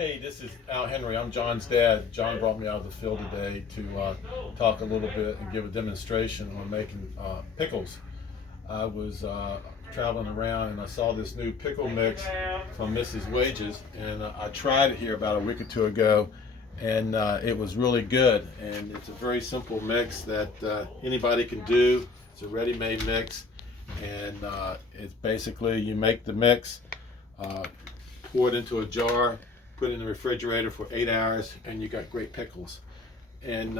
Hey, this is Al Henry. I'm John's dad. John brought me out of the field today to talk a little bit and give a demonstration on making pickles. I was traveling around and I saw this new pickle mix from Mrs. Wages, and I tried it here about a week or two ago, and it was really good. And it's a very simple mix that anybody can do. It's a ready-made mix, and it's basically you make the mix, uh, pour it into a jar, put it in the refrigerator for 8 hours, and you got great pickles. And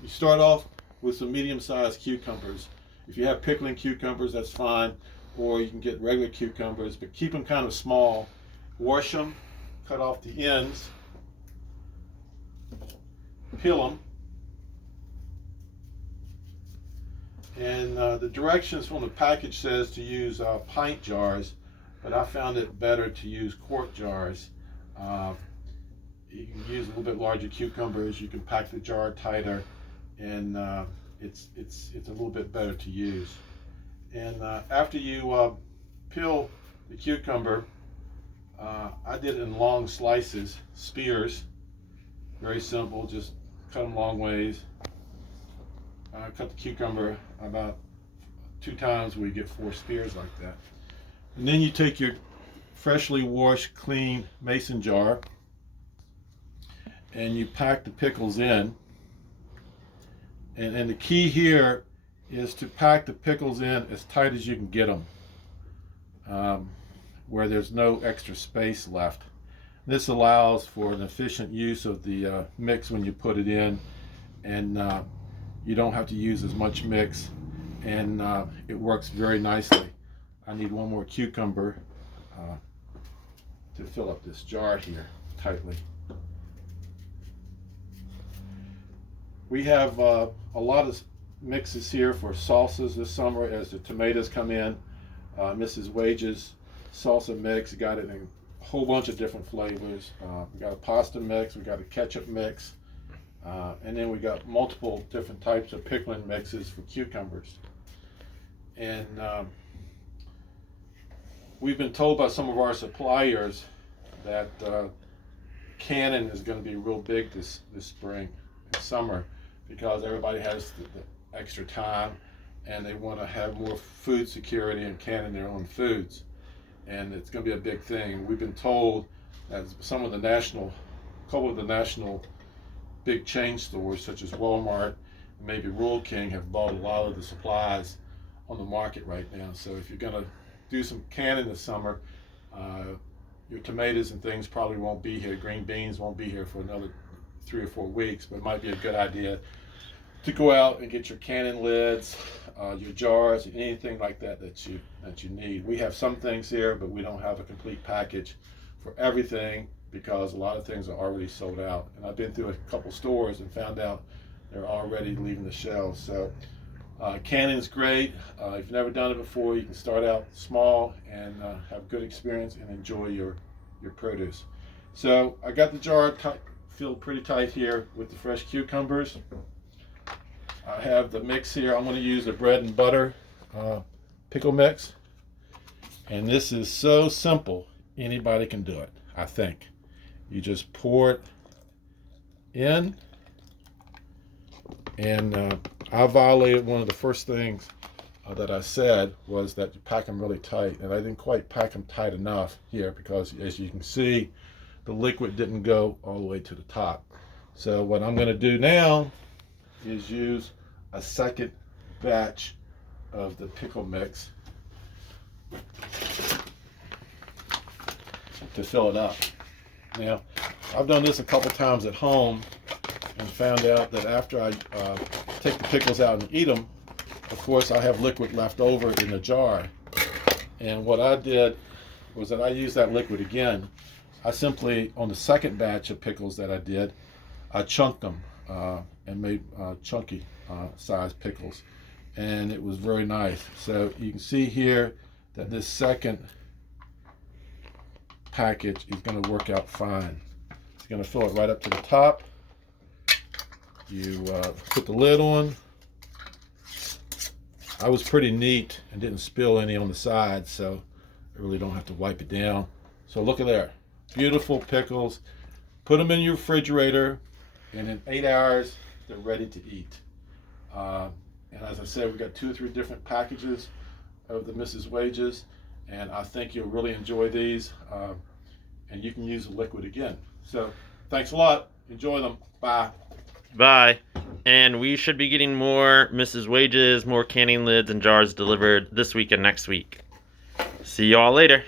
you start off with some medium-sized cucumbers. If you have pickling cucumbers, that's fine, or you can get regular cucumbers, but keep them kind of small. Wash them, cut off the ends, peel them, and the directions from the package says to use pint jars, but I found it better to use quart jars. You can use a little bit larger cucumbers. You can pack the jar tighter, and it's a little bit better to use. And after you peel the cucumber, I did it in long slices, spears. Very simple. Just cut them long ways. Cut the cucumber about 2 times, where you get 4 spears like that. And then you take your freshly washed, clean mason jar, and you pack the pickles in. And the key here is to pack the pickles in as tight as you can get them, where there's no extra space left. This allows for an efficient use of the mix when you put it in, and you don't have to use as much mix, and it works very nicely. I need one more cucumber to fill up this jar here tightly. We have a lot of mixes here for salsas this summer as the tomatoes come in. Mrs. Wages salsa mix, got it in a whole bunch of different flavors. We got a pasta mix, we got a ketchup mix, and then we got multiple different types of pickling mixes for cucumbers. And we've been told by some of our suppliers that canning is going to be real big this spring and summer, because everybody has the extra time and they want to have more food security and canning their own foods. And it's going to be a big thing. We've been told that some of the couple of the national big chain stores such as Walmart and maybe Rural King have bought a lot of the supplies on the market right now. So if you're going to do some canning this summer, your tomatoes and things probably won't be here. Green beans won't be here for another 3 or 4 weeks, but it might be a good idea to go out and get your canning lids, your jars, anything like that that you need. We have some things here, but we don't have a complete package for everything because a lot of things are already sold out. And I've been through a couple stores and found out they're already leaving the shelves. So canning is great. If you've never done it before, you can start out small and have good experience and enjoy your produce. So I got the jar filled pretty tight here with the fresh cucumbers. I have the mix here. I'm going to use the bread and butter pickle mix. And this is so simple, anybody can do it, I think. You just pour it in. And I violated one of the first things that I said was that you pack them really tight. And I didn't quite pack them tight enough here because, as you can see, the liquid didn't go all the way to the top. So what I'm going to do now is use a second batch of the pickle mix to fill it up. Now, I've done this a couple times at home and found out that after I take the pickles out and eat them, of course I have liquid left over in the jar. And what I did was that I used that liquid again. I simply, on the second batch of pickles that I did, I chunked them and made chunky sized pickles, and it was very nice. So you can see here that this second package is going to work out fine. It's going to fill it right up to the top. You put the lid on. I was pretty neat and didn't spill any on the side, so I really don't have to wipe it down. So look at there. beautiful pickles. Put them in your refrigerator, and in 8 hours, they're ready to eat. And as I said, we've got 2 or 3 different packages of the Mrs. Wages, and I think you'll really enjoy these. And you can use the liquid again. So thanks a lot. Enjoy them. Bye. Bye. And we should be getting more Mrs. Wages, more canning lids and jars delivered this week and next week. See you all later.